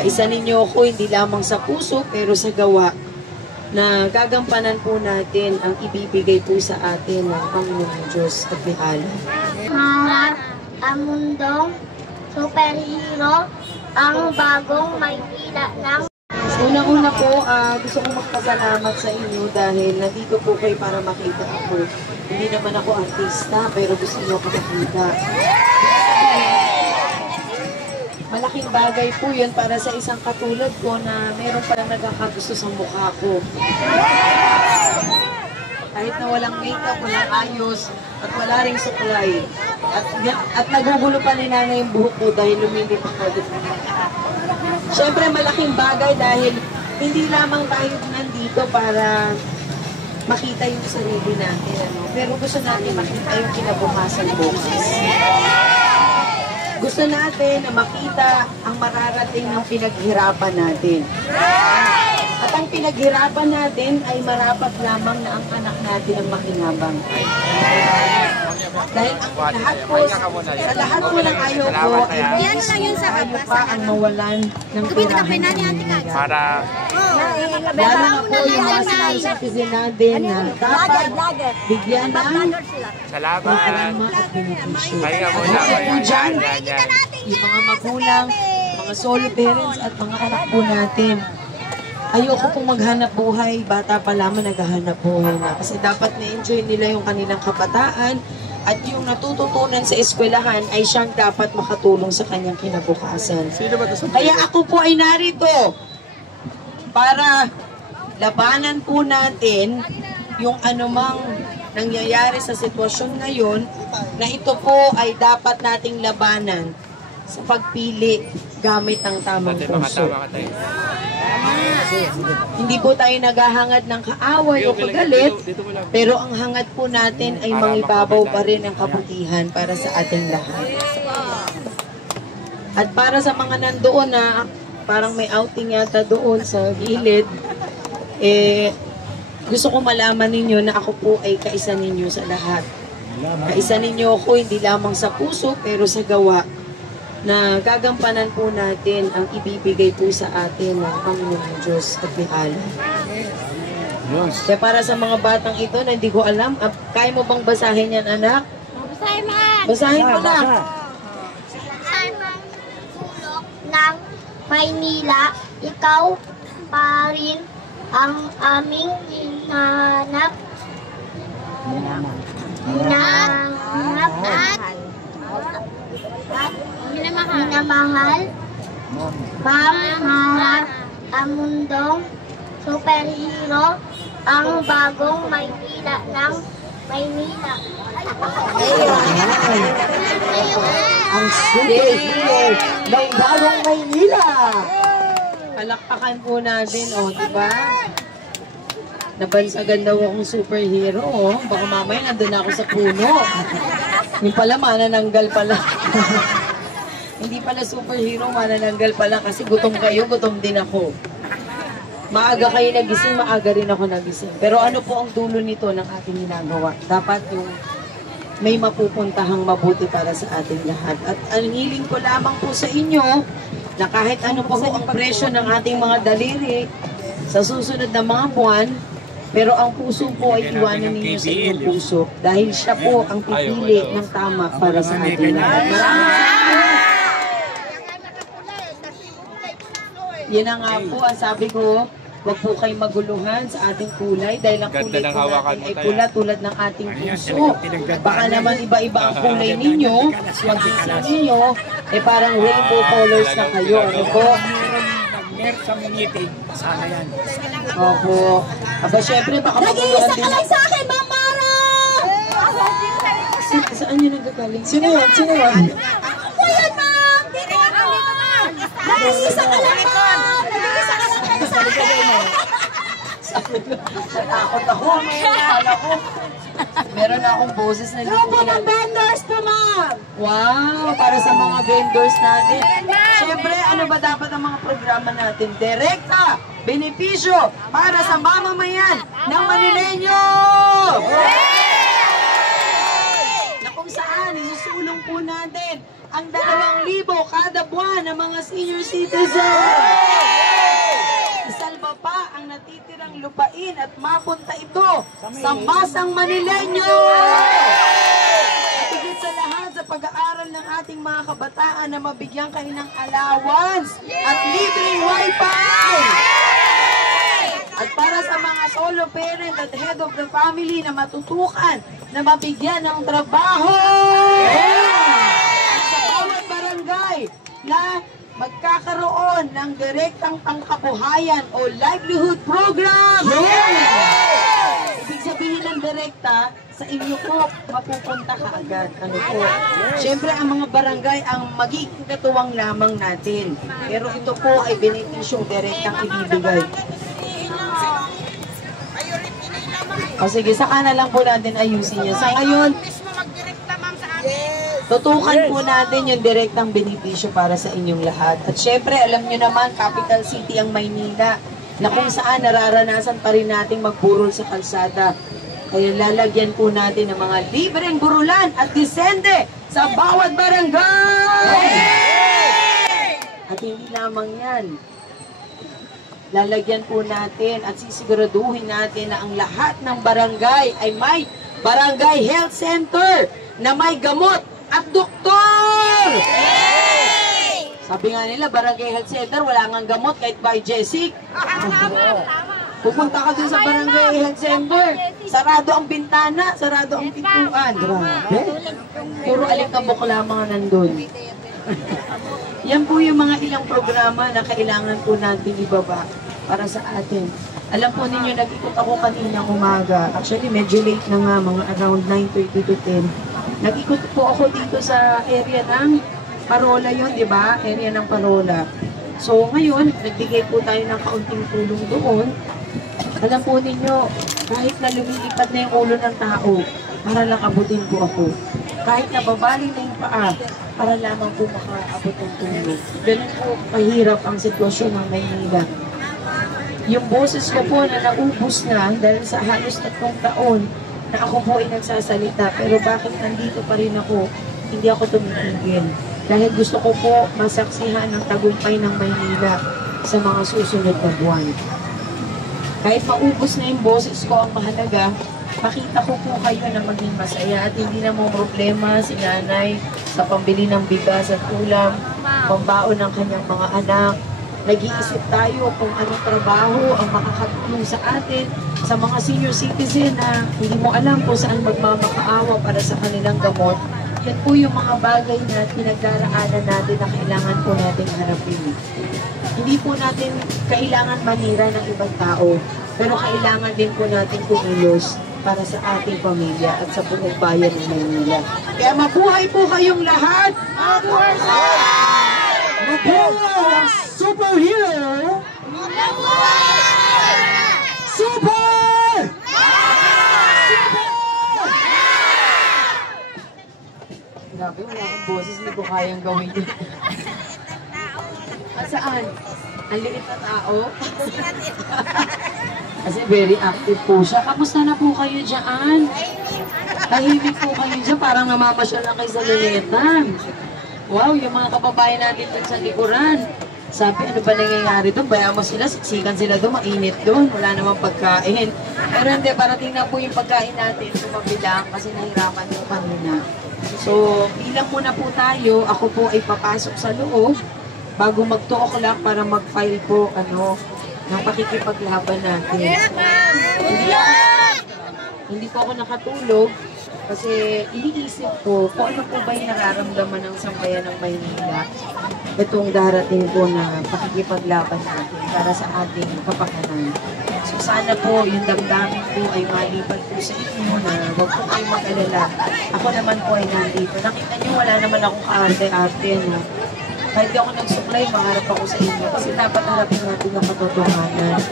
Kaisa ninyo ako hindi lamang sa puso pero sa gawa na gagampanan po natin ang ibibigay po sa atin ng Panginoong Diyos at Bihala. Ang mundong superhero, ang bagong Maynila ng... Unang-una po, gusto kong magpasalamat sa inyo dahil nandito po kayo para makita ako. Hindi naman ako artista pero gusto niyo ako makita. Malaking bagay po yun para sa isang katulad ko na meron palang nagkakagusto sa mukha ko. Kahit na walang makeup, walang ayos, at wala ring suklay. At nagugulo pa ni nanay yung buhok ko dahil lumilip ako. Siyempre malaking bagay dahil hindi lamang tayo nandito para makita yung sarili natin. Pero gusto natin makita yung kinabukasan bukas. Gusto natin na makita ang mararating ng pinaghirapan natin. At ang pinaghirapan natin ay marapat lamang na ang anak natin ang makinabang. Dahil ang lahat po, sa lahat po ng ayaw ko, ay ayaw pa ang mawalan ng pirahan ng para lalo na po yung mga senior citizen natin na dapat bigyan ng programa at benepisyo. Kasi po dyan, yung mga magulang, mga solo parents at mga anak po natin, ayoko pong maghanap buhay, bata pa lamang naghahanap buhay na. Kasi dapat na-enjoy nila yung kanilang kabataan at yung natututunan sa eskwelahan ay siyang dapat makatulong sa kanyang kinabukasan. Kaya ako po ay narito para labanan po natin yung anumang nangyayari sa sitwasyon ngayon na ito po ay dapat nating labanan sa pagpili gamit ang tamang puso. Hindi po tayo naghahangad ng kaaway o kagalit, pero ang hangad po natin ay mangibabaw pa rin ang kabutihan para sa ating lahat. At para sa mga nandoon na parang may outing yata doon sa gilid, gusto ko malaman ninyo na ako po ay kaisa ninyo sa lahat. Kaisa ninyo ako hindi lamang sa puso pero sa gawa na gagampanan po natin ang ibibigay po sa atin ng Panginoong Diyos at Bihala. Kaya para sa mga batang ito na hindi ko alam, kaya mo bang basahin yan, anak? Basahin mo yan! Basahin mo na! Anong sulok ng Maynila, ikaw pa rin ang aming hinahanap at minamahal, pangharap ang mundong superhero, ang bagong Maynila ng Maynila. Ang superhero ng bagong Maynila! Palakpakan po natin, diba? Nabansagan daw akong superhero, Baka mamaya nandun ako sa puno. Yung pala, manananggal pala. Hindi pala superhero, manananggal pala kasi gutom kayo, gutom din ako. Maaga kayo nagising, maaga rin ako nagising. Pero ano po ang dulo nito ng ating ginagawa? Dapat yung may mapupuntahang mabuti para sa ating lahat. At ang hiling ko lamang po sa inyo, na kahit ano pa po ang presyo ng ating mga daliri sa susunod na mga buwan, pero ang puso po ay iwanan ninyo sa inyong puso dahil siya po ang pipili ng tama para sa ating lahat. Yan na nga po, ang sabi ko, huwag po kayong maguluhan sa ating kulay dahil ang kulay po natin ay pula tulad ng ating puso. Baka naman iba-iba ang kulay ninyo, pag-isip ninyo, parang rainbow colors na kayo. Ano po? meron sa meeting, sana yan. Opo. Aba, syempre, baka maguluhan din. Nag-iisa ka lang sa akin, Ma'am Mara! Saan yun nagkagaling? Sino yun? Sino yun? Ako yan, Ma'am! Dito ako! Nag-iisa ka lang, Ma'am! Nag-iisa ka lang kayo sa akin! Natakot ako. Kala ko. Meron na akong boses na hindi Grupo ng vendors po, Ma'am! Wow! Para sa mga vendors natin. Siyempre, ano ba dapat ang mga programa natin? Direkta! Benepisyo para sa mamamayan ng Manileño! Na kung saan, isusulong po natin ang 2,000 kada buwan ng mga senior citizens! natitirang lupain at mapunta ito sa masang Manileño. At higit sa lahat sa pag-aaral ng ating mga kabataan na mabigyan kayo ng allowance at libreng wifi. At para sa mga solo parent at head of the family na matutukan na mabigyan ng trabaho. At sa bawat barangay na magkakaroon ng direktang pangkabuhayan o livelihood program. Ibig sabihin ng direkta, sa inyo po, mapupunta ka agad. Ano po? Siyempre, ang mga barangay ang magiging katuwang lamang natin. Pero ito po ay benepisyong direktang ibibigay. O sige, saka na lang po natin ayusin niya. Sa ngayon, tutukan po natin yung direktang benepisyo para sa inyong lahat. At syempre, alam nyo naman, capital city ang Maynila, na kung saan nararanasan pa rin nating magburol sa kalsada. Kaya lalagyan po natin ng mga libreng burulan at disente sa bawat barangay! At hindi lamang yan. Lalagyan po natin at sisiguraduhin natin na ang lahat ng barangay ay may barangay health center na may gamot at doktor! Sabi nga nila, barangay health center, wala nga gamot kahit by Jessic. Pupunta ka dun sa barangay health center, sarado ang bintana, sarado ang pintuan. Grabe. Puro alikabok lamang nandun. Yan po yung mga ilang programa na kailangan po natin ibaba para sa atin. Alam po ninyo, nag-ikot ako kanina umaga. Actually, medyo late na nga, mga around 9:30 to 10. Nag-ikot po ako dito sa area ng Parola yon, di ba? Area ng Parola. So, ngayon, nagbigay po tayo ng kaunting tulong doon. Alam po ninyo, kahit na lumilipat na yung ulo ng tao, para lang abutin po ako. Kahit na babali na yung paa, para lamang po makaabot ng tulong. Ganun po kahirap ang sitwasyon ng Maynila. Yung boses ko po na naubos na dahil sa halos 3 taon na ako po ay nagsasalita. Pero bakit nandito pa rin ako? Hindi ako tumitigil. Dahil gusto ko po masaksihan ng tagumpay ng Maynila sa mga susunod na buwan. Kahit maubos na yung boses ko, ang mahalaga, makita ko po kayo na maging masaya at hindi na mo problema si nanay sa pambili ng bigas at ulam, pambaon ng kanyang mga anak. Nag-iisip tayo kung anong trabaho ang makakatulong sa atin, sa mga senior citizen na hindi mo alam kung saan magmamakaawa para sa kanilang gamot. Yan po yung mga bagay na pinagdaraanan natin na kailangan po natin harapin. Hindi po natin kailangan manira ng ibang tao, pero kailangan din po natin kumilos para sa ating pamilya at sa buong bayan ng Maynila. Kaya mabuhay po kayong lahat! Mabuhay sa! Mabuhay ang superhero! Mabuhay! Super! Grabe, wala akong boses, hindi ko kayang gawin yun. Saan? Ang liit na tao? Kasi very active po siya. Kamusta na po kayo dyan? Tahimik po kayo dyan, parang namamasyal lang kayo sa Liletan. Wow, yung mga kababayan natin dun sa likuran. Sabi, ano ba nangyayari doon? Bayan mo sila, siksikan sila doon, mainit doon. Wala namang pagkain. Pero hindi, parating na po yung pagkain natin. Tumabilang kasi nahirapan yung kanina. So, bilang muna po tayo, ako po ay papasok sa loob bago mag-2 o'clock para mag-file po ng pakikipaglaban natin. Hindi po ako nakatulog kasi iniisip ko kung ano po ba yung nararamdaman ng sambayan ng Maynila itong darating po na pakikipaglaban natin para sa ating kapakanan. So sana po yung damdamin po ay maliban po sa inyo na huwag po kayo mag-alala. Ako naman po ay nandito. Nakita niyo wala naman akong kaarte-arte na kahit ako nagsuklay, maharap ako sa inyo kasi dapat harapin natin ang katotohanan.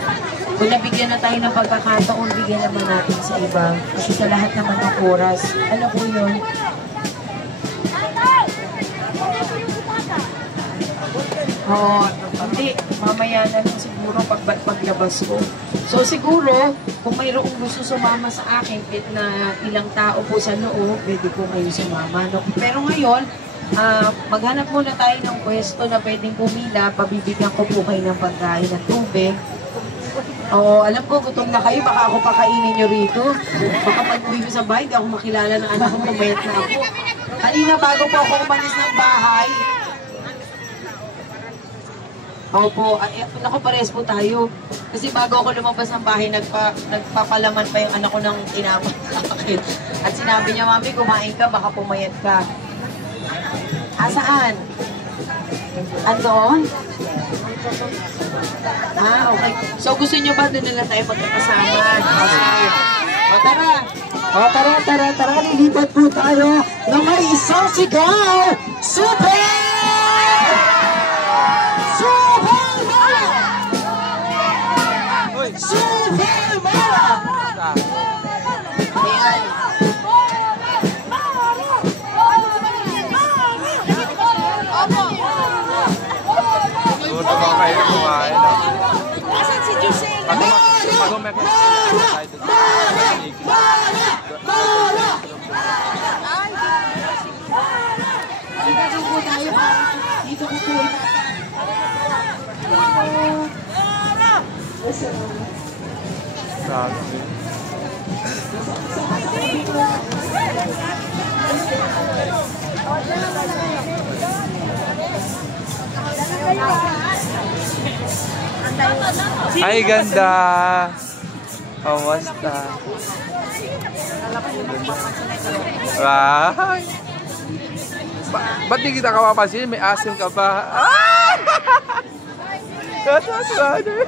Kung nabigyan na tayo ng pagkakataon, bigyan naman natin sa iba. Kasi sa lahat naman ng oras, ano po yun? Oo, hindi. Mamaya na lang siguro paglabas ko. So siguro, kung mayroong gusto sumama sa akin, kahit na ilang tao po sa loob, pwede po kayo sumama. No? Pero ngayon, maghanap muna tayo ng pwesto na pwedeng pumila, pabibigyan ko po kayo ng pagkain at tubig. Oo, alam ko, gutom na kayo. Baka ako pakainin nyo rito. Baka pag uwi ko sa bahay, di ako makilala ng anak ko, pumayat na ako. Kanina, bago po ako umalis ng bahay. Opo, naku, pares po tayo. Kasi bago ako lumabas ng bahay, nagpapalaman pa yung anak ko ng tinapon sa akin. At sinabi niya, Mami, kumain ka, baka pumayat ka. Saan? Andoon? Okay. So gusto niyo ba doon na lang tayo magkakasama? Okay. Tara. Lilipat po tayo na may isang sigaw! Super! Ayan. Gusto ba kayo kumain? Asan si Jusel? Dito po tayo. Dito ko po. Ay, ganda! Kamusta? Wow! Ba't di kita kapapansin? May asim ka ba? Ah! That's funny!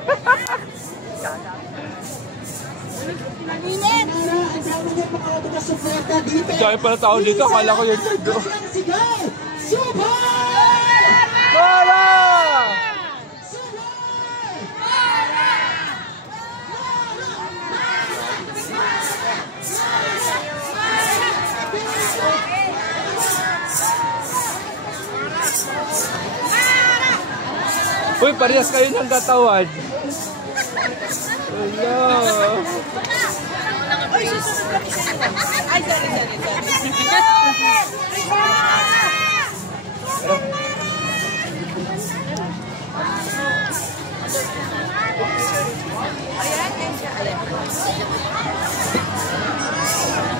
Dahil pala tao dito, akala ko yun dito. Para! Uy, parehas kayo ng katawan. Hello. Ay, sorry.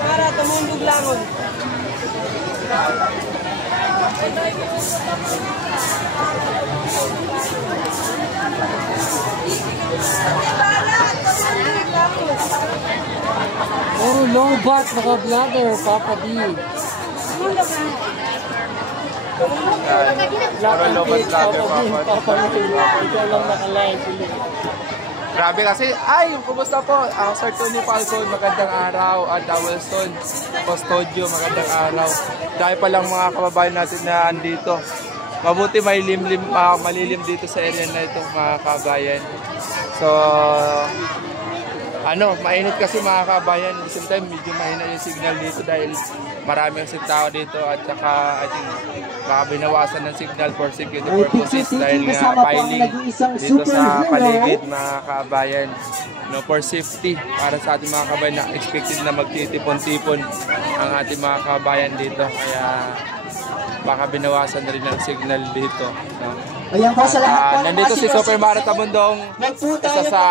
Para tumundog langon. Puro lobat, mga vlogger, Papa D. Puro lobat vlogger, Papa D. Ikaw lang nakalive. Grabe kasi, kumusta po? Sir Tony Falcon, magandang araw. At Wilson Custodio, magandang araw. Dahil palang mga kababayan natin na andito. Mabuti may malilim dito sa area na ito, mga kababayan. So, mainit kasi mga kababayan. Sometimes medyo mahina yung signal dito dahil marami ang tao dito at saka I think baka binawasan ng signal for security purposes dahil nga piling dito sa paligid mga kababayan. For safety para sa ating mga kababayan na expected na magtitipon-tipon ang ating mga kababayan dito. Kaya baka binawasan na rin ang signal dito. Ayan po sa lahat. Nandito si Super Mara Tamundong, isa sa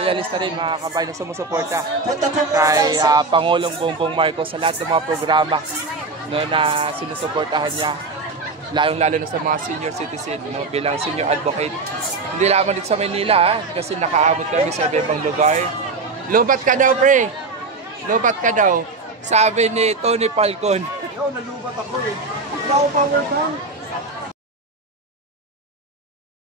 loyalista rin mga kabayan na sumusuporta kay Pangulong Bongbong Marcos sa lahat ng mga programa na sinusuportahan niya. Lalong-lalo na sa mga senior citizen bilang senior advocate. Hindi lamang dito sa Manila kasi nakaabot kami sa ibang lugar. Lubat ka daw, pre! Lubat ka daw. Sabi ni Tony Falcon. Yo, nalubat ako eh. Wala ko power bank.